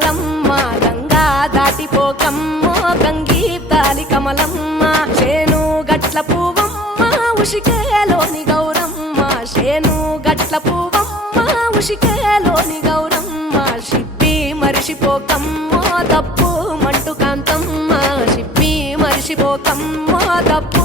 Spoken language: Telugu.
నిర్మలమ్మ గంగా దాటిపోకమ్మ గంగీతాలి కమలమ్మ శేను గట్ల పువ్వమ్మ ఉషికేలోని గౌరమ్మ శేను గట్ల పువ్వమ్మ ఉషికేలోని గౌరమ్మ షిప్పి మరిషిపోకమ్మ తప్పు మంటు కాంతమ్మ షిప్పి మరిషిపోకమ్మ తప్పు